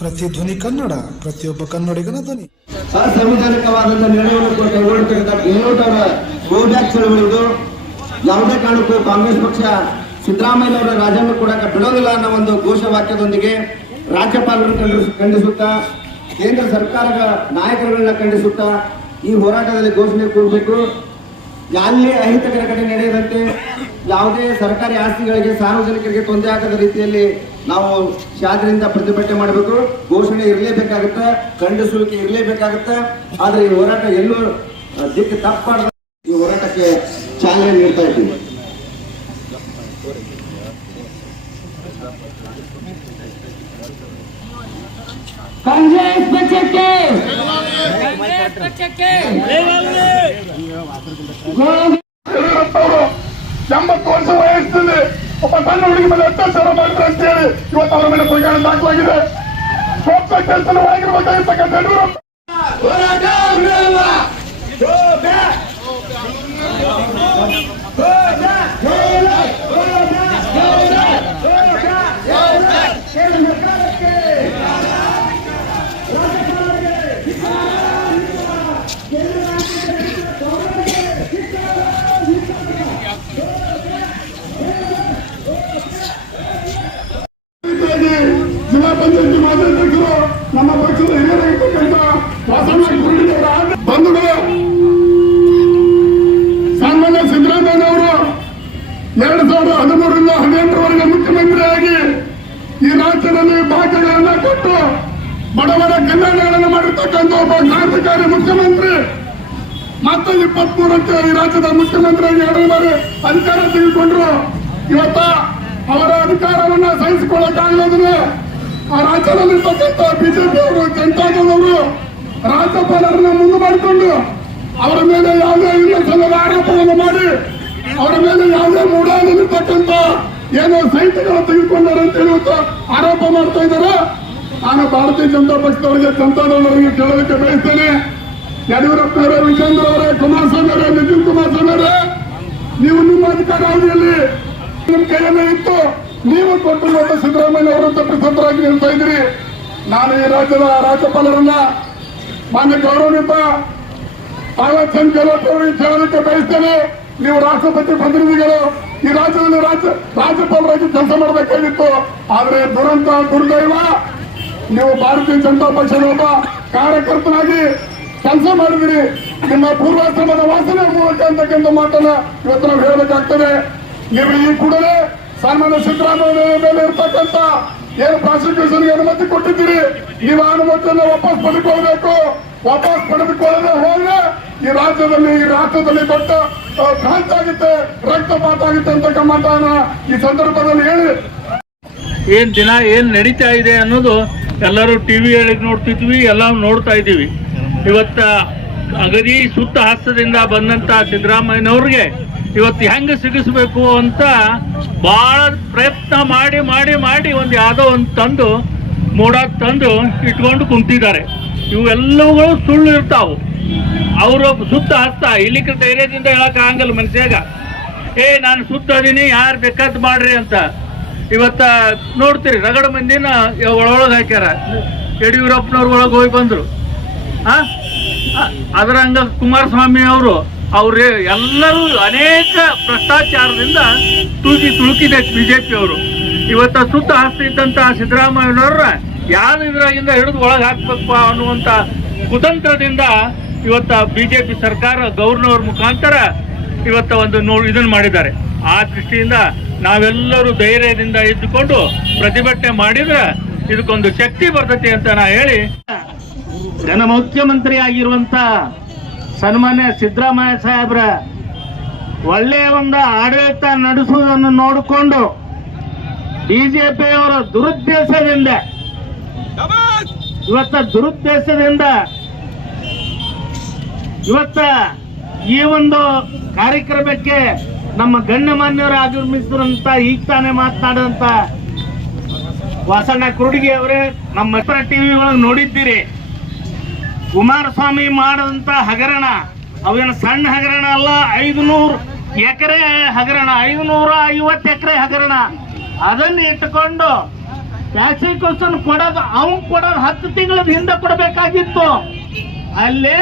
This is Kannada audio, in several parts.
ಪ್ರತಿಧ್ವನಿ ಕನ್ನಡ, ಪ್ರತಿಯೊಬ್ಬ ಕನ್ನಡಿಗನ ಧ್ವನಿ. ಅಸಂವಿಧಾನಿಕವಾದಂತಹ ನಿರ್ಣಯವನ್ನು ಕೈಗೊಳ್ಳತಕ್ಕಂಥ ಗೆಹ್ಲೋಟ್ ಅವರ ಗೋ ಬ್ಯಾಕ್ ಚಳವಳಿದು ಯಾವುದೇ ಕಾರಣಕ್ಕೂ ಕಾಂಗ್ರೆಸ್ ಪಕ್ಷ ಸಿದ್ದರಾಮಯ್ಯ ಅವರ ರಾಜೀನಾಮೆ ಕೊಡಕ್ಕೆ ಬಿಡೋದಿಲ್ಲ ಅನ್ನೋ ಒಂದು ಘೋಷವಾಕ್ಯದೊಂದಿಗೆ ರಾಜ್ಯಪಾಲರನ್ನು ಖಂಡಿಸುತ್ತಾ, ಕೇಂದ್ರ ಸರ್ಕಾರದ ನಾಯಕರುಗಳನ್ನ ಖಂಡಿಸುತ್ತಾ ಈ ಹೋರಾಟದಲ್ಲಿ ಘೋಷಣೆ ಕೂಡಬೇಕು. ಅಲ್ಲಿ ಅಹಿತಕರ ಘಟನೆ ನಡೆಯದಂತೆ ಯಾವುದೇ ಸರ್ಕಾರಿ ಆಸ್ತಿಗಳಿಗೆ, ಸಾರ್ವಜನಿಕರಿಗೆ ತೊಂದರೆ ಆಗದ ರೀತಿಯಲ್ಲಿ ನಾವು ಶಾದ್ರಿಂದ ಪ್ರತಿಭಟನೆ ಮಾಡಬೇಕು. ಘೋಷಣೆ ಇರಲೇಬೇಕಾಗುತ್ತೆ, ಖಂಡಿಸುವಿಕೆ ಇರಲೇಬೇಕಾಗುತ್ತೆ. ಆದರೆ ಈ ಹೋರಾಟ ಎಲ್ಲೂ ದಿಕ್ಕು ತಪ್ಪಾಡ ಈ ಹೋರಾಟಕ್ಕೆ ಚಾಲನೆ ನೀಡ್ತಾ ಇದ್ದೀವಿ. ಕಾಂಗ್ರೆಸ್ ಪಕ್ಷಕ್ಕೆ 80 ವರ್ಷ ವಯಸ್ಸಿನಲ್ಲಿ ಒಬ್ಬ ಸಣ್ಣ ಹುಡುಗಿ ಮೇಲೆ ಅತ್ಯಾಚಾರ ಮಾಡಿದ್ರೆ ಅಂತ ಹೇಳಿ ಇವತ್ತು ಅವರ ಮೇಲೆ ಪ್ರಕರಣ ದಾಖಲಾಗಿದೆ. ಸೋಪ್ಸ ಕೆಲಸವಾಗಿರ್ಬೇಕಾಗಿರ್ತಕ್ಕಂಥ ಯಡಿಯೂರಪ್ಪ ಜಿಲ್ಲಾ ಪಂಚಾಯತಿ ಮಾಜಿ ನಮ್ಮ ಪಕ್ಷದ ಹಿರಿಯರಾಗಿರ್ತಕ್ಕಂಥ ಬಂಧುಗಳು, ಸಾಮಾನ್ಯ ಸಿದ್ದರಾಮಯ್ಯನವರು 2013ರಿಂದ 2018ರವರೆಗೆ ಮುಖ್ಯಮಂತ್ರಿಯಾಗಿ ಈ ರಾಜ್ಯದಲ್ಲಿ ಭಾಗ್ಯಗಳನ್ನ ಕೊಟ್ಟು ಬಡವರ ಕಲ್ಯಾಣಗಳನ್ನು ಮಾಡಿರ್ತಕ್ಕಂಥ ಒಬ್ಬ ಕ್ರಾಂತಿಕಾರಿ ಮುಖ್ಯಮಂತ್ರಿ. ಮತ್ತೆ 23ಕ್ಕೆ ಈ ರಾಜ್ಯದ ಮುಖ್ಯಮಂತ್ರಿಯಾಗಿ 2 ಬಾರಿ ಅಧಿಕಾರ ತೆಗೆದುಕೊಂಡ್ರು. ಇವತ್ತ ಅವರ ಅಧಿಕಾರವನ್ನ ಸಹಿಸಿಕೊಳ್ಳಕ್ಕಾಗಲಾದ್ರೆ ಆ ರಾಜ್ಯದಲ್ಲಿರ್ತಕ್ಕಂಥ ಬಿಜೆಪಿ ಅವರು, ಜನತಾದಳವರು ರಾಜ್ಯಪಾಲರನ್ನ ಮುಂದೆ ಮಾಡಿಕೊಂಡು ಅವರ ಮೇಲೆ ಯಾವುದೇ ಇಲ್ಲಸಲ್ಲದ ಆರೋಪವನ್ನು ಮಾಡಿ ಅವರ ಮೇಲೆ ಯಾವುದೇ ಮೂಡಾಲಿರ್ತಕ್ಕಂಥ ಏನೋ ಸೈಟ್ಗಳು ತೆಗೆದುಕೊಂಡಾರೆ ಅಂತ ಹೇಳುವಂತ ಆರೋಪ ಮಾಡ್ತಾ ಇದ್ದಾರೆ. ನಾನು ಭಾರತೀಯ ಜನತಾ ಪಕ್ಷದವರಿಗೆ, ಜನತಾದಳವರಿಗೆ ಕೇಳೋದಕ್ಕೆ ಬಯಸ್ತೇನೆ. ಯಡಿಯೂರಪ್ಪನವರೇ, ವಿಜೇಂದ್ರ ಅವರೇ, ಕುಮಾರಸ್ವಾಮಿ ಅವರೇ, ನಿತಿನ್ ಕುಮಾರಸ್ವಾಮಿ ಅವರೇ, ನೀವು ನಿಮ್ಮ ಅಧಿಕಾರ ಅವಧಿಯಲ್ಲಿ ನಿಮ್ಮ ಕೈಯಲ್ಲೇ ಇತ್ತು, ನೀವು ಕೊಟ್ಟು ದೊಡ್ಡ ಸಿದ್ದರಾಮಯ್ಯ ಅವರು ತಪ್ಪಿತಸ್ಥರಾಗಿ ನಿಲ್ತಾ ಇದ್ದೀರಿ. ನಾನು ಈ ರಾಜ್ಯದ ರಾಜ್ಯಪಾಲರನ್ನ, ಮಾನ್ಯ ಗೌರವಾನ್ವಿತ ತಾವರ್ ಚಂದ್ ಗೆಹ್ಲೋಟ್ ಅವರಿಗೆ ಕೇಳೋದಕ್ಕೆ ಬಯಸ್ತೇನೆ. ನೀವು ರಾಷ್ಟ್ರಪತಿ ಪ್ರತಿನಿಧಿಗಳು ಈ ರಾಜ್ಯದಲ್ಲಿ ರಾಜ್ಯಪಾಲರಾಗಿ ಕೆಲಸ ಮಾಡಬೇಕಾಗಿತ್ತು. ಆದ್ರೆ ದುರಂತ, ದುರ್ದೈವ, ನೀವು ಭಾರತೀಯ ಜನತಾ ಪಕ್ಷದ ಒಬ್ಬ ಕಾರ್ಯಕರ್ತನಾಗಿ ಕೆಲಸ ಮಾಡಿದಿರಿ. ನಿಮ್ಮ ಪೂರ್ವಾಶ್ರಮದ ವಾಸನೆ ಮೂಲಕ ಅಂತಕ್ಕಂಥ ಮಾತನ್ನ ಇವತ್ತು ನಾವು ಹೇಳಬೇಕಾಗ್ತದೆ. ನೀವು ಈ ಕೂಡಲೇ ಸಾಮಾನ್ಯ ಸಿದ್ದರಾಮಯ್ಯ ಮೇಲೆ ಇರ್ತಕ್ಕಂಥ ಏನು ಪ್ರಾಸಿಕ್ಯೂಷನ್ಗೆ ಅನುಮತಿ ಕೊಟ್ಟಿದ್ದೀರಿ, ನೀವು ಅನುಮತಿಯನ್ನು ವಾಪಸ್ ಪಡೆದುಕೊಳ್ಬೇಕು. ವಾಪಸ್ ಪಡೆದುಕೊಳ್ಳದೆ ಹೋದ್ರೆ ಈ ರಾಜ್ಯದಲ್ಲಿ, ಈ ರಾಷ್ಟ್ರದಲ್ಲಿ ದೊಡ್ಡ ಕ್ರಾಂತಿ ಆಗುತ್ತೆ, ರಕ್ತಪಾತ ಆಗುತ್ತೆ ಅಂತ ಮಾತನ್ನ ಈ ಸಂದರ್ಭದಲ್ಲಿ ಹೇಳಿ. ಏನ್ ದಿನ ಏನ್ ನಡೀತಾ ಇದೆ ಅನ್ನೋದು ಎಲ್ಲರೂ ಟಿವಿ ನೋಡ್ತಿದ್ವಿ, ಎಲ್ಲ ನೋಡ್ತಾ ಇದ್ದೀವಿ. ಇವತ್ತ ಅಗದಿ ಸುತ್ತ ಹಸ್ತದಿಂದ ಬಂದಂತ ಸಿದ್ದರಾಮಯ್ಯನವ್ರಿಗೆ ಇವತ್ತು ಹೆಂಗೆ ಸಿಗಿಸ್ಬೇಕು ಅಂತ ಬಹಳ ಪ್ರಯತ್ನ ಮಾಡಿ ಮಾಡಿ ಮಾಡಿ ಒಂದು ಯಾವುದೋ ಒಂದು ತಂದು ತಂದು ಇಟ್ಕೊಂಡು ಕುಂತಿದ್ದಾರೆ. ಇವೆಲ್ಲವುಗಳು ಸುಳ್ಳು ಇರ್ತಾವು. ಅವರು ಸುತ್ತ ಹಸ್ತ ಇಲ್ಲಿಕ ಧೈರ್ಯದಿಂದ ಹೇಳಕ್ ಆಗಲ್ಲ ಮನುಷ್ಯಾಗ. ನಾನು ಸುತ್ತ ಅದೀನಿ, ಯಾರು ಬೇಕಾದ್ ಮಾಡ್ರಿ ಅಂತ. ಇವತ್ತ ನೋಡ್ತೀರಿ ರಗಡ ಮಂದಿನ ಒಳೊಳಗೆ ಹಾಕ್ಯಾರ. ಯಡಿಯೂರಪ್ಪನವ್ರ ಒಳಗೆ ಹೋಗಿ ಬಂದ್ರು. ಅದರಂಗ ಕುಮಾರಸ್ವಾಮಿ ಅವರು ಎಲ್ಲರೂ ಅನೇಕ ಭ್ರಷ್ಟಾಚಾರದಿಂದ ತುಳುಕಿದೆ ಬಿಜೆಪಿ ಅವರು. ಇವತ್ತ ಸುತ್ತ ಹಸ್ತ ಇದ್ದಂತ ಸಿದ್ದರಾಮಯ್ಯನವ್ರ ಯಾರು ಇದ್ರಾಗಿಂದ ಹಿಡಿದು ಒಳಗೆ ಹಾಕ್ಬೇಕು ಅನ್ನುವಂತ ಕುತಂತ್ರದಿಂದ ಇವತ್ತ ಬಿಜೆಪಿ ಸರ್ಕಾರ ಗವರ್ನರ್ ಮುಖಾಂತರ ಇವತ್ತ ಒಂದು ಇದನ್ನು ಮಾಡಿದ್ದಾರೆ. ಆ ದೃಷ್ಟಿಯಿಂದ ನಾವೆಲ್ಲರೂ ಧೈರ್ಯದಿಂದ ಇದ್ದುಕೊಂಡು ಪ್ರತಿಭಟನೆ ಮಾಡಿದ್ರೆ ಇದಕ್ಕೊಂದು ಶಕ್ತಿ ಬರ್ತೈತಿ ಅಂತ ನಾ ಹೇಳಿ, ಜನ ಮುಖ್ಯಮಂತ್ರಿ ಆಗಿರುವಂತ ಸನ್ಮಾನ್ಯ ಸಿದ್ದರಾಮಯ್ಯ ಸಾಹೇಬ್ರ ಒಳ್ಳೆಯ ಒಂದು ಆಡಳಿತ ನಡೆಸುವುದನ್ನು ನೋಡಿಕೊಂಡು ಬಿಜೆಪಿಯವರ ದುರುದ್ದೇಶದಿಂದ ಇವತ್ತ ಈ ಒಂದು ಕಾರ್ಯಕ್ರಮಕ್ಕೆ ನಮ್ಮ ಗಣ್ಯಮಾನ್ಯರು ಆಗಮಿಸಿದಂತ ಈಗ ತಾನೇ ಮಾತನಾಡಿದಂತ ವಾಸಣ್ಣ ಕುರುಡಿಗೆ ಅವರೇ, ನಮ್ಮ ಟಿವಿ ಒಳಗೆ ನೋಡಿದ್ದೀರಿ. ಕುಮಾರಸ್ವಾಮಿ ಮಾಡದಂತ ಹಗರಣ ಅವೇನು ಸಣ್ಣ ಹಗರಣ ಅಲ್ಲ, 500 ಎಕರೆ ಹಗರಣ, 550 ಎಕರೆ ಹಗರಣ. ಅದನ್ನು ಇಟ್ಟುಕೊಂಡು ಪ್ರಾಸಿಕ್ಯೂಷನ್ ಕೊಡೋದು ಅವ್ನ್ ಕೊಡೋದು 10 ತಿಂಗಳ ಹಿಂದೆ ಕೊಡಬೇಕಾಗಿತ್ತು. ಅಲ್ಲೇ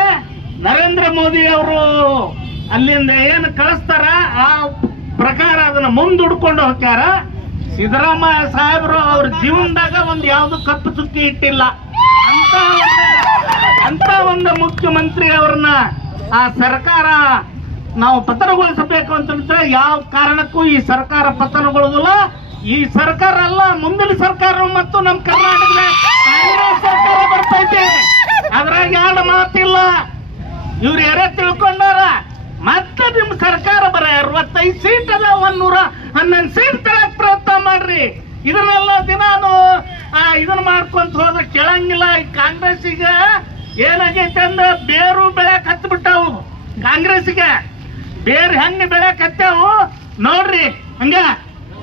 ನರೇಂದ್ರ ಮೋದಿ ಅವರು ಅಲ್ಲಿಂದ ಏನು ಕಳಿಸ್ತಾರ ಆ ಪ್ರಕಾರ ಅದನ್ನ ಮುಂದುಡ್ಕೊಂಡು ಹೋಗ್ಯಾರ. ಸಿದ್ದರಾಮಯ್ಯ ಸಾಹೇಬರು ಅವ್ರ ಜೀವನದಾಗ ಒಂದು ಯಾವ್ದು ಕಪ್ಪು ಚುಕ್ಕಿ ಇಟ್ಟಿಲ್ಲ. ಅಂತ ಒಂದು ಮುಖ್ಯಮಂತ್ರಿ ಅವ್ರನ್ನ ಆ ಸರ್ಕಾರ ನಾವು ಪತನಗೊಳಿಸಬೇಕು ಅಂತಂದ್ರೆ ಯಾವ ಕಾರಣಕ್ಕೂ ಈ ಸರ್ಕಾರ ಪತನಗೊಳ್ಳುದಿಲ್ಲ. ಈ ಸರ್ಕಾರ ಅಲ್ಲ, ಮುಂದಿನ ಸರ್ಕಾರ ಮತ್ತು ನಮ್ಮ ಕರ್ನಾಟಕದ ಕಾಂಗ್ರೆಸ್ ಸರ್ಕಾರ ಬರ್ತೈತೆ. ಅದ್ರಾಗ ಎರಡು ಮಾತಿಲ್ಲ. ಇವ್ರು ಯಾರೇ ತಿಳ್ಕೊಂಡಾರ ಮತ್ತೆ ನಿಮ್ ಸರ್ಕಾರ ಬರ 65 ಸೀಟ್ ಅದ, 111 ಸೀಟ್ ತರಕ್ ಪ್ರಯತ್ನ ಮಾಡ್ರಿ. ಇದನ್ನೆಲ್ಲ ದಿನಾನು ಇದನ್ನ ಮಾಡ್ಕೊಂತ ಹೋದ್ರೆ ಕೇಳಂಗಿಲ್ಲ. ಈ ಕಾಂಗ್ರೆಸ್ಸಿಗೆ ಏನಾಗೈತೆ ಅಂದ್ರೆ ಬೇರು ಬೆಳೆಯಕ್ ಹತ್ತು ಬಿಟ್ಟಾವು. ಕಾಂಗ್ರೆಸ್ಗೆ ಬೇರೆ ಹೆಂಗ್ ಬೆಳೆಯಕ್ ಹತ್ತಾವು ನೋಡ್ರಿ. ಹಂಗ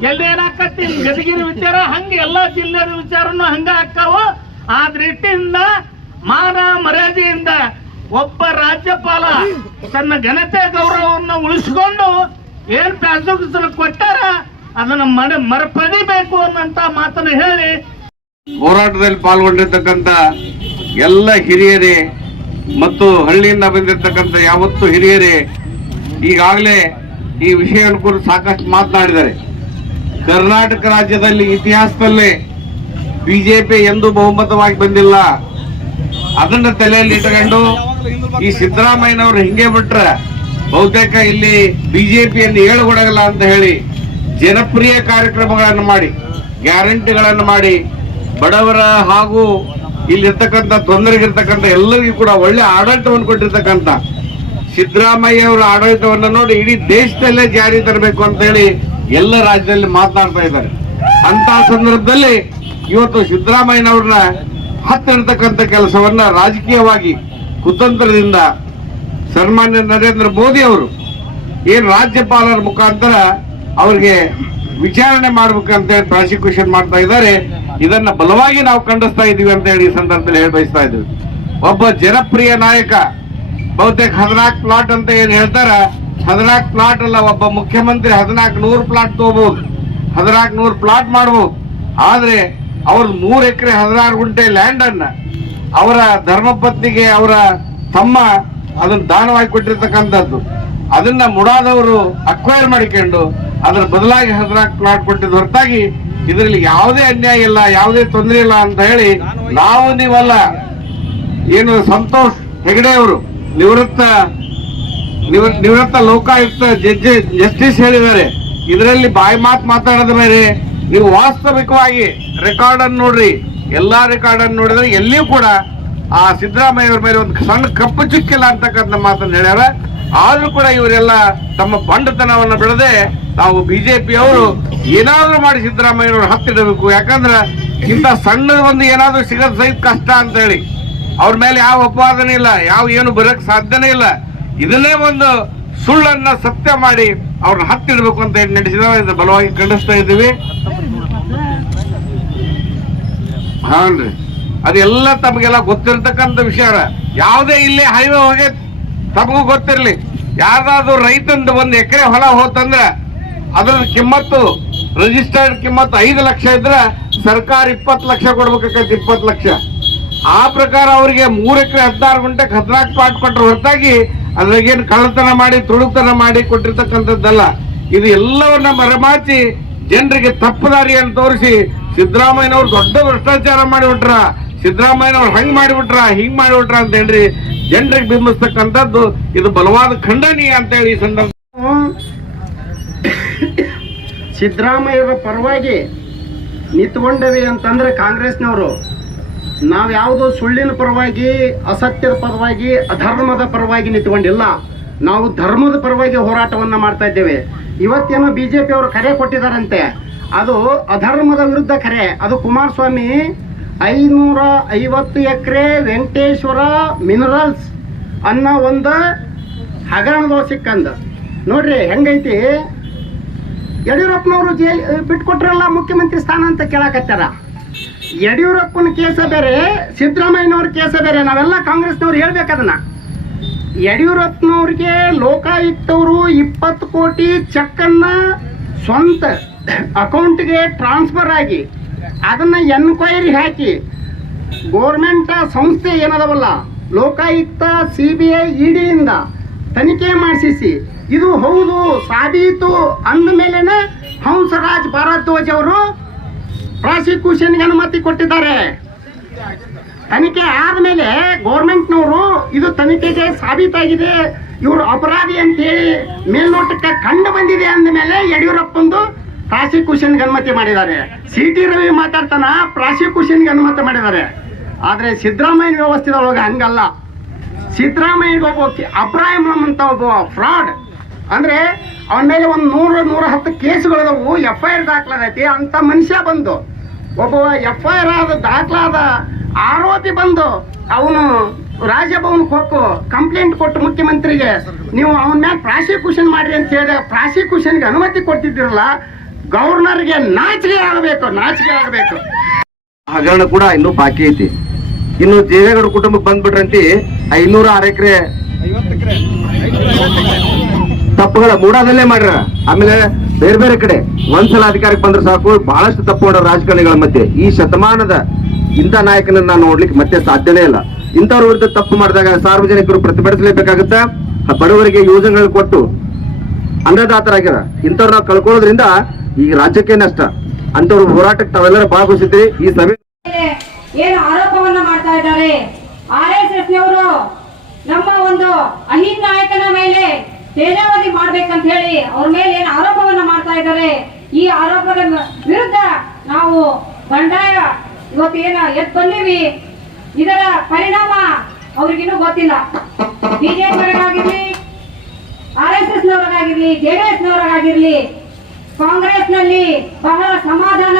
ಎಲ್ಲೇನಾಕತ್ತಿ ಗದಗಿನ ವಿಚಾರ ಹಂಗ ಎಲ್ಲಾ ಜಿಲ್ಲೆಯ ವಿಚಾರನು ಹಂಗ ಹಾಕಾವು. ಆ ದೃಷ್ಟಿಯಿಂದ ಮಾನ ಮರ್ಯಾದೆಯಿಂದ ಒಬ್ಬ ರಾಜ್ಯಪಾಲ ತನ್ನ ಘನತೆ ಗೌರವವನ್ನು ಉಳಿಸಿಕೊಂಡು ಏನ್ ಪ್ರಾಸಿಕ್ಯೂಷನ್ ಕೊಟ್ಟಾರ ಅದನ್ನ ಮರಪಡಿಬೇಕು ಅನ್ನಂತ ಮಾತನ್ನು ಹೇಳಿ ಹೋರಾಟದಲ್ಲಿ ಪಾಲ್ಗೊಂಡಿರ್ತಕ್ಕಂಥ ಎಲ್ಲ ಹಿರಿಯರೇ ಮತ್ತು ಹಳ್ಳಿಯಿಂದ ಬಂದಿರತಕ್ಕಂಥ ಯಾವತ್ತು ಹಿರಿಯರೇ ಈಗಾಗಲೇ ಈ ವಿಷಯ ಕುರಿತು ಸಾಕಷ್ಟು ಮಾತನಾಡಿದ್ದಾರೆ. ಕರ್ನಾಟಕ ರಾಜ್ಯದಲ್ಲಿ ಇತಿಹಾಸದಲ್ಲೇ ಬಿಜೆಪಿ ಎಂದೂ ಬಹುಮತವಾಗಿ ಬಂದಿಲ್ಲ. ಅದನ್ನ ತಲೆಯಲ್ಲಿ ಇಟ್ಟುಕೊಂಡು ಈ ಸಿದ್ದರಾಮಯ್ಯನವರು ಹಿಂಗೆ ಬಿಟ್ರೆ ಬಹುತೇಕ ಇಲ್ಲಿ ಬಿಜೆಪಿಯನ್ನು ಏಳುಗೊಡಗಲ್ಲ ಅಂತ ಹೇಳಿ ಜನಪ್ರಿಯ ಕಾರ್ಯಕ್ರಮಗಳನ್ನು ಮಾಡಿ, ಗ್ಯಾರಂಟಿಗಳನ್ನು ಮಾಡಿ, ಬಡವರ ಹಾಗೂ ಇಲ್ಲಿರ್ತಕ್ಕಂಥ ತೊಂದರೆಗಿರ್ತಕ್ಕಂಥ ಎಲ್ಲರಿಗೂ ಕೂಡ ಒಳ್ಳೆ ಆಡಳಿತವನ್ನು ಕೊಟ್ಟಿರ್ತಕ್ಕಂಥ ಸಿದ್ದರಾಮಯ್ಯ ಅವರ ಆಡಳಿತವನ್ನು ನೋಡಿ ಇಡೀ ದೇಶದಲ್ಲೇ ಜಾರಿ ತರಬೇಕು ಅಂತ ಹೇಳಿ ಎಲ್ಲ ರಾಜ್ಯದಲ್ಲಿ ಮಾತನಾಡ್ತಾ ಇದ್ದಾರೆ. ಅಂತ ಸಂದರ್ಭದಲ್ಲಿ ಇವತ್ತು ಸಿದ್ದರಾಮಯ್ಯನವ್ರನ್ನ ಹತ್ತಿರತಕ್ಕಂಥ ಕೆಲಸವನ್ನ ರಾಜಕೀಯವಾಗಿ ಕುತಂತ್ರದಿಂದ ಸನ್ಮಾನ್ಯ ನರೇಂದ್ರ ಮೋದಿ ಅವರು ಏನ್ ರಾಜ್ಯಪಾಲರ ಮುಖಾಂತರ ಅವ್ರಿಗೆ ವಿಚಾರಣೆ ಮಾಡ್ಬೇಕಂತ ಹೇಳಿ ಪ್ರಾಸಿಕ್ಯೂಷನ್ ಮಾಡ್ತಾ ಇದ್ದಾರೆ. ಇದನ್ನ ಬಲವಾಗಿ ನಾವು ಖಂಡಿಸ್ತಾ ಇದೀವಿ ಅಂತ ಹೇಳಿ ಈ ಸಂದರ್ಭದಲ್ಲಿ ಹೇಳಿ ಬಯಸ್ತಾ ಇದ್ದೀವಿ. ಒಬ್ಬ ಜನಪ್ರಿಯ ನಾಯಕ ಬಹುತೇಕ 14 ಪ್ಲಾಟ್ ಅಂತ ಏನ್ ಹೇಳ್ತಾರ, 14 ಪ್ಲಾಟ್ ಅಲ್ಲ, ಒಬ್ಬ ಮುಖ್ಯಮಂತ್ರಿ 1400 ಪ್ಲಾಟ್ ತಗೋಬಹುದು, 1400 ಪ್ಲಾಟ್ ಮಾಡಬಹುದು. ಆದ್ರೆ ಅವ್ರ 3 ಎಕರೆ 16 ಗುಂಟೆ ಲ್ಯಾಂಡ್ ಅನ್ನ ಅವರ ಧರ್ಮಪತ್ನಿಗೆ ಅವರ ತಮ್ಮ ಅದನ್ನ ದಾನವಾಗಿ ಕೊಟ್ಟಿರ್ತಕ್ಕಂಥದ್ದು, ಅದನ್ನ ಮುಡಾದವರು ಅಕ್ವೈರ್ ಮಾಡಿಕೊಂಡು ಅದರ ಬದಲಾಗಿ 14 ಪ್ಲಾಟ್ ಕೊಟ್ಟಿದ್ದು ಹೊರತಾಗಿ ಇದರಲ್ಲಿ ಯಾವುದೇ ಅನ್ಯಾಯ ಇಲ್ಲ, ಯಾವುದೇ ತೊಂದರೆ ಇಲ್ಲ ಅಂತ ಹೇಳಿ ನಾವು ನೀವಲ್ಲ. ಏನು ಸಂತೋಷ್ ಹೆಗಡೆ ಅವರು ನಿವೃತ್ತ ಲೋಕಾಯುಕ್ತ ಜಸ್ಟಿಸ್ ಹೇಳಿದ್ದಾರೆ, ಇದರಲ್ಲಿ ಬಾಯಿ ಮಾತು ಮಾತಾಡೋದ ಮೇಲೆ ನೀವು ವಾಸ್ತವಿಕವಾಗಿ ರೆಕಾರ್ಡ್ ಅನ್ನು ನೋಡ್ರಿ. ಎಲ್ಲಾ ರೆಕಾರ್ಡ್ ಅನ್ನು ನೋಡಿದ್ರೆ ಎಲ್ಲಿಯೂ ಕೂಡ ಆ ಸಿದ್ದರಾಮಯ್ಯ ಅವ್ರ ಮೇಲೆ ಒಂದು ಸಣ್ಣ ಕಪ್ಪು ಚುಕ್ಕಿಲ್ಲ ಅಂತಕ್ಕಂಥ ಮಾತನ್ನು ಹೇಳ್ಯಾರ. ಆದ್ರೂ ಕೂಡ ಇವರೆಲ್ಲ ತಮ್ಮ ಬಂಡತನವನ್ನು ಬಿಡದೆ ನಾವು ಬಿಜೆಪಿ ಅವರು ಏನಾದ್ರೂ ಮಾಡಿ ಸಿದ್ದರಾಮಯ್ಯನವ್ರು ಹತ್ತಿಡಬೇಕು. ಯಾಕಂದ್ರೆ ಇಂಥ ಸಣ್ಣದ ಒಂದು ಏನಾದ್ರೂ ಸಿಗೋದು ಸಹಿತ ಕಷ್ಟ ಅಂತ ಹೇಳಿ ಅವ್ರ ಮೇಲೆ ಯಾವ ಅಪವಾದನೆ ಇಲ್ಲ, ಯಾವ ಏನು ಬರಕ್ ಸಾಧ್ಯನೇ ಇಲ್ಲ. ಇದನ್ನೇ ಒಂದು ಸುಳ್ಳನ್ನ ಸತ್ಯ ಮಾಡಿ ಅವ್ರನ್ನ ಹತ್ತಿಡಬೇಕು ಅಂತ ಹೇಳಿ ನಡೆಸಿದ ಬಲವಾಗಿ ಖಂಡಿಸ್ತಾ ಇದ್ದೀವಿ. ಹಾನ್ರಿ, ಅದೆಲ್ಲ ತಮಗೆಲ್ಲ ಗೊತ್ತಿರ್ತಕ್ಕಂಥ ವಿಷಯ. ಯಾವುದೇ ಇಲ್ಲಿ ಹೈವೇ ಹೋಗಿ ತಮಗೂ ಗೊತ್ತಿರ್ಲಿ, ಯಾವ್ದಾದ್ರು ರೈತಂದು 1 ಎಕರೆ ಹೊಲ ಹೋತಂದ್ರೆ ಅದ್ರ ಕಿಮ್ಮತ್ತು ರಿಜಿಸ್ಟರ್ಡ್ ಕಿಮ್ಮತ್ತು 5 ಲಕ್ಷ ಇದ್ರೆ ಸರ್ಕಾರ 20 ಲಕ್ಷ ಕೊಡ್ಬೇಕಾಗತ್ತೆ. 20 ಲಕ್ಷ ಆ ಪ್ರಕಾರ ಅವರಿಗೆ 3 ಎಕರೆ 16 ಗುಂಟೆಗೆ 14 ಪ್ಲಾಟ್ ಕೊಟ್ಟರು ಹೊರತಾಗಿ ಅದ್ರಾಗೇನು ಕಳ್ಳತನ ಮಾಡಿ ತುಳುತನ ಮಾಡಿ ಕೊಟ್ಟಿರ್ತಕ್ಕಂಥದ್ದಲ್ಲ. ಇದು ಎಲ್ಲವನ್ನ ಮರೆಮಾಚಿ ಜನರಿಗೆ ತಪ್ಪುದಾರಿಯನ್ನು ತೋರಿಸಿ ಸಿದ್ದರಾಮಯ್ಯನವ್ರು ದೊಡ್ಡ ಭ್ರಷ್ಟಾಚಾರ ಮಾಡಿಬಿಟ್ರ, ಸಿದ್ದರಾಮಯ್ಯನವ್ರು ಹಂಗ್ ಮಾಡಿಬಿಟ್ರ ಹಿಂಗ್ ಮಾಡಿಬಿಟ್ರ ಅಂತ ಹೇಳಿ ಜನರಿಗೆ ಬಿಂಬಿಸ್ತಕ್ಕಂಥದ್ದು ಇದು ಬಲವಾದ ಖಂಡನೀಯ ಅಂತ ಹೇಳಿ ಈ ಸಂದರ್ಭ ಸಿದ್ದರಾಮಯ್ಯರ ಪರವಾಗಿ ನಿಂತ್ಕೊಂಡವಿ ಅಂತಂದ್ರೆ ಕಾಂಗ್ರೆಸ್ನವರು ನಾವು ಯಾವುದೋ ಸುಳ್ಳಿನ ಪರವಾಗಿ, ಅಸತ್ಯದ ಪರವಾಗಿ, ಅಧರ್ಮದ ಪರವಾಗಿ ನಿಂತ್ಕೊಂಡಿಲ್ಲ. ನಾವು ಧರ್ಮದ ಪರವಾಗಿ ಹೋರಾಟವನ್ನ ಮಾಡ್ತಾ ಇದ್ದೇವೆ. ಇವತ್ತೇನೋ ಬಿಜೆಪಿ ಅವರು ಕರೆ ಕೊಟ್ಟಿದ್ದಾರಂತೆ, ಅದು ಅಧರ್ಮದ ವಿರುದ್ಧ ಕರೆ. ಅದು ಕುಮಾರಸ್ವಾಮಿ 550 ಎಕರೆ ವೆಂಕಟೇಶ್ವರ ಮಿನರಲ್ಸ್ ಅನ್ನೋ ಒಂದು ಹಗರಣದ ಸಿಕ್ಕಂದ ನೋಡ್ರಿ ಹೆಂಗೈತಿ. ಯಡಿಯೂರಪ್ಪನವರು ಬಿಟ್ಕೊಟ್ರಲ್ಲ ಮುಖ್ಯಮಂತ್ರಿ ಸ್ಥಾನ ಅಂತ ಕೇಳಕತ್ತಾರ. ಯಡಿಯೂರಪ್ಪನ ಕೇಸ ಬೇರೆ, ಸಿದ್ದರಾಮಯ್ಯನವ್ರ ಕೇಸ ಬೇರೆ. ನಾವೆಲ್ಲ ಕಾಂಗ್ರೆಸ್ನವ್ರು ಹೇಳ್ಬೇಕದನ್ನ. ಯಡಿಯೂರಪ್ಪನವ್ರಿಗೆ ಲೋಕಾಯುಕ್ತವರು 20 ಕೋಟಿ ಚೆಕ್ ಅನ್ನ ಸ್ವಂತ ಅಕೌಂಟ್ಗೆ ಟ್ರಾನ್ಸ್ಫರ್ ಆಗಿ ಅದನ್ನ ಎನ್ಕ್ವೈರಿ ಹಾಕಿ ಗೋರ್ಮೆಂಟ್ ಸಂಸ್ಥೆ ಏನದವಲ್ಲ ಲೋಕಾಯುಕ್ತ CBI EDಯಿಂದ ತನಿಖೆ ಮಾಡಿಸಿ ಇದು ಹೌದು ಸಾಬೀತು ಅಂದ ಮೇಲೆನೆ ಹಂಸರಾಜ್ ಭಾರದ್ವಾಜ್ ಅವರು ಪ್ರಾಸಿಕ್ಯೂಷನ್ಗೆ ಅನುಮತಿ ಕೊಟ್ಟಿದ್ದಾರೆ. ತನಿಖೆ ಆದಮೇಲೆ ಗೌರ್ಮೆಂಟ್ನವರು ಇದು ತನಿಖೆಗೆ ಸಾಬೀತಾಗಿದೆ, ಇವರು ಅಪರಾಧಿ ಅಂತೇಳಿ ಮೇಲ್ನೋಟಕ್ಕೆ ಕಂಡು ಬಂದಿದೆ ಅಂದ ಮೇಲೆ ಯಡಿಯೂರಪ್ಪಂದು ಪ್ರಾಸಿಕ್ಯೂಷನ್ಗೆ ಅನುಮತಿ ಮಾಡಿದ್ದಾರೆ. CT ರವಿ ಮಾತಾಡ್ತಾನ ಪ್ರಾಸಿಕ್ಯೂಷನ್ಗೆ ಅನುಮತಿ ಮಾಡಿದ್ದಾರೆ. ಆದರೆ ಸಿದ್ದರಾಮಯ್ಯ ವ್ಯವಸ್ಥೆದೊಳಗೆ ಹಂಗಲ್ಲ. ಸಿದ್ದರಾಮಯ್ಯಗೆ ಒಬ್ಬ ಅಬ್ರಾಹಿಂ ಅಂತ ಒಬ್ಬ ಫ್ರಾಡ್ ಅಂದ್ರೆ ಅವನ ಮೇಲೆ ಒಂದು 110 ಕೇಸುಗಳದವು, FIR ದಾಖಲಾಗೈತಿ. ಅಂತ ಮನುಷ್ಯ ಬಂದು ಒಬ್ಬ FIR ಆದ ದಾಖಲಾದ ಆರೋಪಿ ಬಂದು ಅವನು ರಾಜಭವನಕ್ಕೆ ಹೋಗು ಕಂಪ್ಲೇಂಟ್ ಕೊಟ್ಟು ಮುಖ್ಯಮಂತ್ರಿಗೆ ನೀವು ಅವನ ಮೇಲೆ ಪ್ರಾಸಿಕ್ಯೂಷನ್ ಮಾಡ್ರಿ ಅಂತ ಹೇಳಿದ್ರೆ ಪ್ರಾಸಿಕ್ಯೂಷನ್ಗೆ ಅನುಮತಿ ಕೊಟ್ಟಿದ್ದಿರಲ್ಲ. ಗವರ್ನರ್ಗೆ ನಾಚಿಕೆ ಆಗಬೇಕು. ಹಗರಣ ಕೂಡ ಇನ್ನೂ ಬಾಕಿ ಐತಿ. ಇನ್ನು ದೇವೇಗೌಡ ಕುಟುಂಬಕ್ಕೆ ಬಂದ್ಬಿಟ್ರಂತಿ 506 ಎಕರೆ ತಪ್ಪುಗಳ ಮೂಡಾದಲ್ಲೇ ಮಾಡ್ಯಾರ. ಆಮೇಲೆ ಬೇರೆ ಬೇರೆ ಕಡೆ ಒಂದ್ಸಲ ಅಧಿಕಾರಕ್ಕೆ ಬಂದ್ರೆ ಸಾಕು ಬಹಳಷ್ಟು ತಪ್ಪು ಮಾಡೋ ರಾಜಕಾರಣಿಗಳ ಮಧ್ಯೆ ಈ ಶತಮಾನದ ಇಂಥ ನಾಯಕನನ್ನ ನಾವು ನೋಡ್ಲಿಕ್ಕೆ ಮತ್ತೆ ಸಾಧ್ಯನೇ ಇಲ್ಲ. ಇಂಥವ್ರ ವಿರುದ್ಧ ತಪ್ಪು ಮಾಡಿದಾಗ ಸಾರ್ವಜನಿಕರು ಪ್ರತಿಭಟಿಸಲೇಬೇಕಾಗುತ್ತ. ಬಡವರಿಗೆ ಯೋಜನೆಗಳು ಕೊಟ್ಟು ಅನ್ನದಾತರಾಗ್ಯಾರ. ಇಂಥವ್ರು ನಾವು ಕಳ್ಕೊಳ್ಳೋದ್ರಿಂದ ಈಗ ರಾಜ್ಯಕ್ಕೆ ನಷ್ಟ. ಅಂತವ್ರ ಹೋರಾಟಕ್ಕೆ ತಾವೆಲ್ಲರೂ ಭಾಗವಹಿಸಿದ್ರಿ. ಈ ಸಭೆ ಏನು ಆರೋಪವನ್ನ ಮಾಡ್ತಾ ಇದ್ದಾರೆ RSS ನವರು ನಮ್ಮ ಒಂದು ಅಹಿಂದ ನಾಯಕನ ಮೇಲೆ ತೇಜಾವಧಿ ಮಾಡ್ಬೇಕಂತ ಹೇಳಿ ಅವ್ರ ಮೇಲೆ ಏನು ಆರೋಪವನ್ನ ಮಾಡ್ತಾ ಇದ್ದಾರೆ. ಈ ಆರೋಪದ ವಿರುದ್ಧ ನಾವು ಬಂಡಾಯ ಇವತ್ತು ಎತ್ ಬಂದೀವಿ. ಇದರ ಪರಿಣಾಮ ಅವ್ರಿಗಿನ್ನೂ ಗೊತ್ತಿಲ್ಲ. ಬಿಜೆಪಿಯವರಿಗಾಗಿರ್ಲಿ, RSS ನವರಿಗಾಗಿರ್ಲಿ, JDS ನವರಿಗಾಗಿರ್ಲಿ, ಕಾಂಗ್ರೆಸ್ ನಲ್ಲಿ ಬಹಳ ಸಮಾಧಾನ,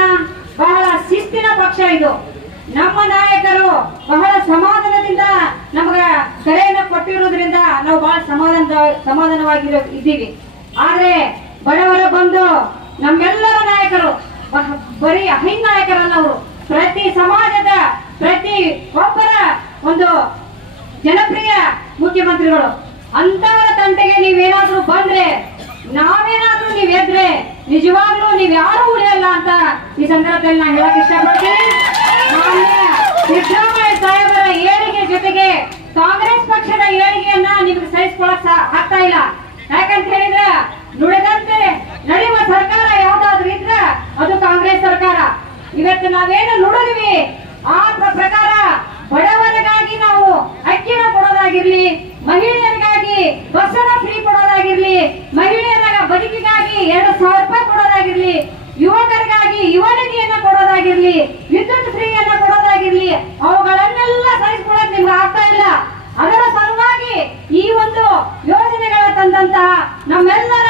ಬಹಳ ಶಿಸ್ತಿನ ಪಕ್ಷ ಇದು. ನಮ್ಮ ನಾಯಕರು ಬಹಳ ಸಮಾಧಾನದಿಂದ ನಮಗ ಕರೆಯನ್ನು ಕೊಟ್ಟಿರುವುದರಿಂದ ನಾವು ಬಹಳ ಸಮಾಧಾನವಾಗಿ ಇದ್ದೀವಿ. ಆದ್ರೆ ಬಡವರ ಬಂದು ನಮ್ಮೆಲ್ಲರ ನಾಯಕರು ಬರೀ ಅಹಿಂದ ನಾಯಕರಲ್ಲ, ಅವರು ಪ್ರತಿ ಸಮಾಜದ ಪ್ರತಿ ಒಬ್ಬರ ಒಂದು ಜನಪ್ರಿಯ ಮುಖ್ಯಮಂತ್ರಿಗಳು. ಅಂತವರ ತಂಟೆಗೆ ನೀವೇನಾದ್ರೂ ಬಂದ್ರೆ, ನಾವೇನಾದ್ರೂ ನೀವ್ ಎದ್ರೆ ನಿಜವಾಗ್ಲೂ ನೀವ್ ಯಾರು ಉಳಿಯಲ್ಲ ಅಂತ ಈ ಸಂದರ್ಭದಲ್ಲಿ ನಾನು ಹೇಳಕ್ ಇಷ್ಟಪಡ್ತೀನಿ. ಸಿದ್ದರಾಮಯ್ಯ ಸಾಹೇಬರ ಏಳಿಗೆ ಜೊತೆಗೆ ಕಾಂಗ್ರೆಸ್ ಪಕ್ಷದ ಏಳಿಗೆಯನ್ನ ನಿಮ್ಗೆ ಸಹಿಸಿಕೊಳ್ಳಕ್ ಆಗ್ತಾ ಇಲ್ಲ. ಯಾಕಂತ ಹೇಳಿದ್ರೆ ನುಡಿದಂತೆ ನಡೆಯುವ ಸರ್ಕಾರ ಯಾವ್ದಾದ್ರು ಇದ್ರ ಅದು ಕಾಂಗ್ರೆಸ್ ಸರ್ಕಾರ. ಇವತ್ತು ನಾವೇನು ನುಡಿದ್ವಿ ಆ ಪ್ರಕಾರ ಬಡವರಿಗಾಗಿ ನಾವು ಅಕ್ಕಿನ ಕೊಡೋದಾಗಿರ್ಲಿ, ಮಹಿಳೆಯರಿಗಾಗಿ ಬಸ್ಸನ್ನ ಫ್ರೀ ಕೊಡೋದಾಗಿರ್ಲಿ, ಮಹಿಳೆಯರ ಬದುಕಿಗಾಗಿ 2,000 ರೂಪಾಯಿ ಕೊಡೋದಾಗಿರ್ಲಿ, ಯುವಕರಿಗಾಗಿ ಯುವ ನಿಧಿಯನ್ನ ಕೊಡೋದಾಗಿರ್ಲಿ, ವಿದ್ಯುತ್ ಫ್ರೀಯನ್ನ ಕೊಡೋದಾಗಿರ್ಲಿ, ಅವುಗಳನ್ನೆಲ್ಲ ಸಹಿಸಿಕೊಳ್ಳಕ್ ನಿಮ್ಗೆ ಆಗ್ತಾ ಇಲ್ಲ. ಅದರ ಸಲುವಾಗಿ ಈ ಒಂದು ಯೋಜನೆಗಳ ತಂದಂತಹ ನಮ್ಮೆಲ್ಲರ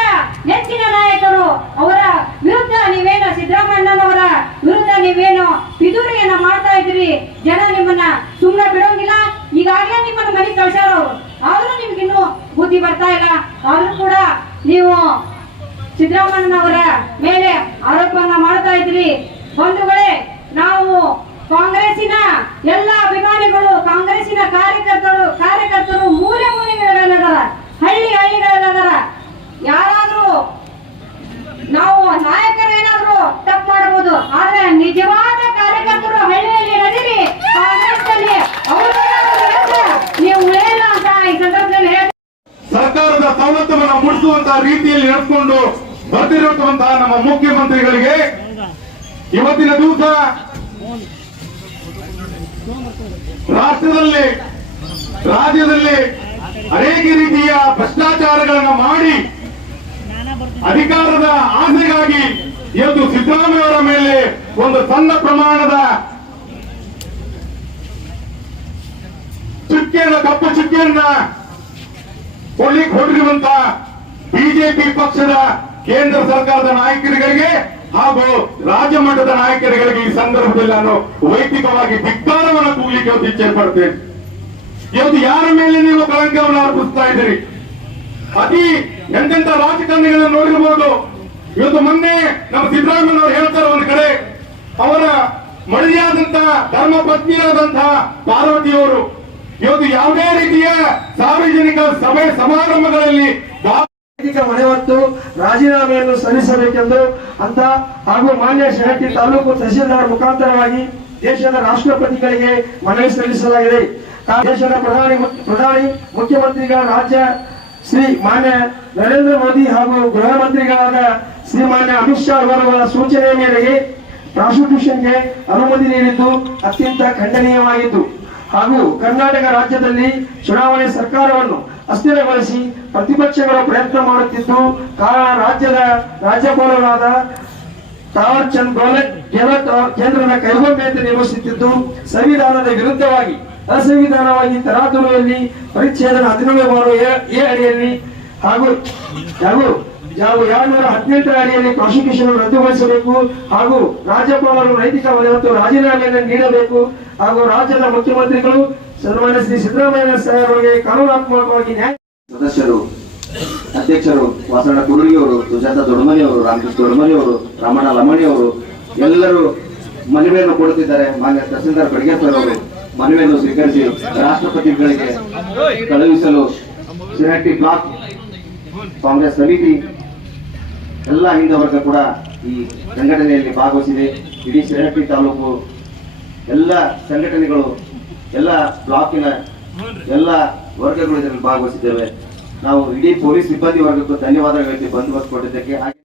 ನೆಚ್ಚಿನ ನಾಯಕರು ಅವರ ವಿರುದ್ಧ ನೀವೇನು ಸಿದ್ದರಾಮಯ್ಯನವರ ವಿರುದ್ಧ ನೀವೇನು ಪಿತೂರಿಯನ್ನ ಮಾಡ್ತಾ ಇದ್ರಿ. ಜನ ನಿಮ್ಮನ್ನ ಸುಮ್ಮನೆ ಬಿಡೋಂಗಿಲ್ಲ. ಈಗಾಗಲೇ ನಿಮ್ಮನ್ನ ಮನೆಗೆ ಕಳ್ಸಾರವ್ರು, ಆದ್ರೂ ನಿಮ್ಗಿನ್ನೂ ಬುದ್ಧಿ ಬರ್ತಾ ಇಲ್ಲ. ಆದ್ರೂ ಕೂಡ ನೀವು ಸಿದ್ದರಾಮಯ್ಯನವರ ಮೇಲೆ ಆರೋಪವನ್ನ ಮಾಡ್ತಾ ಇದ್ರಿ. ಬಂಧುಗಳೇ, ನಾವು ಕಾಂಗ್ರೆಸ್ಸಿನ ಎಲ್ಲ ಅಭಿಮಾನಿಗಳು, ಕಾಂಗ್ರೆಸ್ಸಿನ ಕಾರ್ಯಕರ್ತರು ಮೂಲೆಗಳದಾರ, ಹಳ್ಳಿಗಳದಾರ. ಯಾರಾದ್ರೂ ನಾವು ನಾಯಕರು ಏನಾದ್ರು ತಪ್ಪು ಮಾಡಬಹುದು, ಆದ್ರೆ ನಿಜವಾದ ಕಾರ್ಯಕರ್ತರು ಹಳ್ಳಿಯಲ್ಲಿ ನಡೀರಿ, ಕಾಂಗ್ರೆಸ್ನಲ್ಲಿ ನೀವು ಉಳಿಯಲ್ಲ ಅಂತ ಈ ಸಂದರ್ಭದಲ್ಲಿ ಹೇಳಿ ಸರ್ಕಾರದ ಸವಲತ್ತುಗಳನ್ನು ಮುಡಿಸುವಂತಹ ರೀತಿಯಲ್ಲಿ ನಡೆಸಿಕೊಂಡು ಬರ್ತಿರುವಂತಹ ನಮ್ಮ ಮುಖ್ಯಮಂತ್ರಿಗಳಿಗೆ ಇವತ್ತಿನ ದಿವಸ ರಾಜ್ಯದಲ್ಲಿ ಅನೇಕ ರೀತಿಯ ಭ್ರಷ್ಟಾಚಾರಗಳನ್ನು ಮಾಡಿ ಅಧಿಕಾರದ ಆಸೆಗಾಗಿ ಇವತ್ತು ಸಿದ್ದರಾಮಯ್ಯ ಅವರ ಮೇಲೆ ಒಂದು ಸಣ್ಣ ಪ್ರಮಾಣದ ಕಪ್ಪು ಚುಕ್ಕಿಯನ್ನ ಕೊಡ್ಲಿಕ್ಕೆ ಹೊರಟಿರುವಂತ ಬಿಜೆಪಿ ಪಕ್ಷದ ಕೇಂದ್ರ ಸರ್ಕಾರದ ನಾಯಕರುಗಳಿಗೆ ಹಾಗೂ ರಾಜ್ಯ ಮಟ್ಟದ ನಾಯಕರುಗಳಿಗೆ ಈ ಸಂದರ್ಭದಲ್ಲಿ ನಾನು ವೈಯಕ್ತಿಕವಾಗಿ ಧಿಕ್ಕಾರವನ್ನು ಕೂಗ್ಲಿಕ್ಕೆ ಇವತ್ತು ಇಚ್ಛೆ ಪಡ್ತೇನೆ. ಇವತ್ತು ಯಾರ ಮೇಲೆ ನೀವು ಕಳಂಕವನ್ನು ಅರ್ಪಿಸ್ತಾ ಇದ್ದೀರಿ? ಅತಿ ಎಂತೆಂತ ರಾಜಕಾರಣಿಗಳನ್ನ ನೋಡಿರ್ಬೋದು. ಇವತ್ತು ಮೊನ್ನೆ ನಮ್ಮ ಸಿದ್ದರಾಮಯ್ಯನವರು ಹೇಳ್ತಾರೆ, ಒಂದು ಕಡೆ ಅವರ ಮಳಿಯಾದಂತ ಧರ್ಮ ಪತ್ನಿಯಾದಂತಹ ಪಾರ್ವತಿಯವರು ಇವತ್ತು ಯಾವುದೇ ರೀತಿಯ ಸಾರ್ವಜನಿಕ ಸಭೆ ಸಮಾರಂಭಗಳಲ್ಲಿ ಮನೆ ಹೊತ್ತು ರಾಜೀನಾಮೆಯನ್ನು ಸಲ್ಲಿಸಬೇಕೆಂದು ಅಂತ ಹಾಗೂ ಮಾನ್ಯ ಶಿರಹಟ್ಟಿ ತಾಲೂಕು ತಹಸೀಲ್ದಾರ್ ಮುಖಾಂತರವಾಗಿ ದೇಶದ ರಾಷ್ಟ್ರಪತಿಗಳಿಗೆ ಮನವಿ ಸಲ್ಲಿಸಲಾಗಿದೆ. ದೇಶದ ಪ್ರಧಾನಿ ಮುಖ್ಯಮಂತ್ರಿಗಳ ರಾಜ್ಯ ಶ್ರೀ ಮಾನ್ಯ ನರೇಂದ್ರ ಮೋದಿ ಹಾಗೂ ಗೃಹ ಮಂತ್ರಿಗಳಾದ ಶ್ರೀ ಮಾನ್ಯ ಅಮಿತ್ ಶಾ ಅವರುಗಳ ಸೂಚನೆಯ ಮೇರೆಗೆ ಪ್ರಾಸಿಕ್ಯೂಷನ್ಗೆ ಅನುಮತಿ ನೀಡಿದ್ದು ಅತ್ಯಂತ ಖಂಡನೀಯವಾಗಿತ್ತು. ಹಾಗೂ ಕರ್ನಾಟಕ ರಾಜ್ಯದಲ್ಲಿ ಚುನಾವಣೆ ಸರ್ಕಾರವನ್ನು ಅಸ್ಥಿರಗೊಳಿಸಿ ಪ್ರತಿಪಕ್ಷಗಳು ಪ್ರಯತ್ನ ಮಾಡುತ್ತಿದ್ದು ಕಾರಣ ರಾಜ್ಯದ ರಾಜ್ಯಪಾಲರಾದ ತಾವರ್ ಚಂದ್ ಗೆಹ್ಲೋಟ್ ಕೇಂದ್ರದ ಕೈಗೊಂಬೆಯಂತೆ ನಿರ್ವಹಿಸುತ್ತಿದ್ದು ಸಂವಿಧಾನದ ವಿರುದ್ಧವಾಗಿ ಅಸಂವಿಧಾನವಾಗಿ ತರಾತುರಿಯಲ್ಲಿ ಪರಿಚ್ಛೇದನ 17(a) ಅಡಿಯಲ್ಲಿ ಹಾಗೂ 218 ಅಡಿಯಲ್ಲಿ ಪ್ರಾಸಿಕ್ಯೂಷನ್ ರದ್ದುಗೊಳಿಸಬೇಕು ಹಾಗೂ ರಾಜ್ಯಪಾಲರು ನೈತಿಕ ಹೊಣೆ ಮತ್ತು ರಾಜೀನಾಮೆಯನ್ನು ನೀಡಬೇಕು ಹಾಗೂ ರಾಜ್ಯದ ಮುಖ್ಯಮಂತ್ರಿಗಳು ಸನ್ಮಾನ್ಯ ಶ್ರೀ ಸಿದ್ದರಾಮಯ್ಯ ಸಾಹೇಬರಿಗೆ ಕಾನೂನಾತ್ಮಕವಾಗಿ ನ್ಯಾಯ. ಸದಸ್ಯರು, ಅಧ್ಯಕ್ಷರು ವಾಸಣ್ಣ ಕುರುಗಿ ಅವರು, ಸುಜಾತ ದೊಡ್ಡಮನಿ ಅವರು, ರಾಮಕೃಷ್ಣ ದೊಡ್ಡಮನಿ ಅವರು, ರಾಮಣ್ಣ ಲಮಣಿ ಅವರು ಎಲ್ಲರೂ ಮನವಿಯನ್ನು ಕೊಡುತ್ತಿದ್ದಾರೆ. ಮಾನ್ಯ ತಹಸೀಲ್ದಾರ್ ಬಡಿಗೇಶ್ವರ ಅವರು ಮನವಿಯನ್ನು ಸ್ವೀಕರಿಸಿ ರಾಷ್ಟ್ರಪತಿಗಳಿಗೆ ಕಳುಹಿಸಲು ಶಿರಹಟ್ಟಿ ಬ್ಲಾಕ್ ಕಾಂಗ್ರೆಸ್ ಸಮಿತಿ ಎಲ್ಲ ಹಿಂದೆ ವರ್ಗ ಕೂಡ ಈ ಸಂಘಟನೆಯಲ್ಲಿ ಭಾಗವಹಿಸಿದೆ. ಇಡೀ ಶಿರಹಟ್ಟಿ ತಾಲೂಕು ಎಲ್ಲ ಸಂಘಟನೆಗಳು, ಎಲ್ಲ ಬ್ಲಾಕಿನ ಎಲ್ಲ ವರ್ಗಗಳು ಇದರಲ್ಲಿ ಭಾಗವಹಿಸಿದ್ದೇವೆ. ನಾವು ಇಡೀ ಪೊಲೀಸ್ ಸಿಬ್ಬಂದಿ ವರ್ಗಕ್ಕೂ ಧನ್ಯವಾದಗಳು ಬಂದೋಬಸ್ತ್ ಕೊಟ್ಟಿದ್ದಕ್ಕೆ.